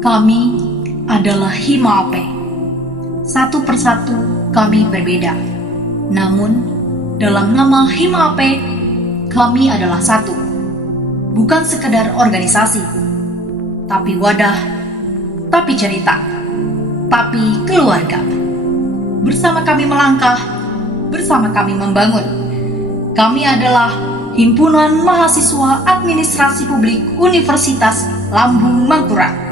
Kami adalah Himaape. Satu persatu kami berbeda. Namun, dalam nama Himaape, kami adalah satu. Bukan sekedar organisasi, tapi wadah, tapi cerita, tapi keluarga. Bersama kami melangkah, bersama kami membangun. Kami adalah Himpunan Mahasiswa Administrasi Publik Universitas Lambung Mangkurat.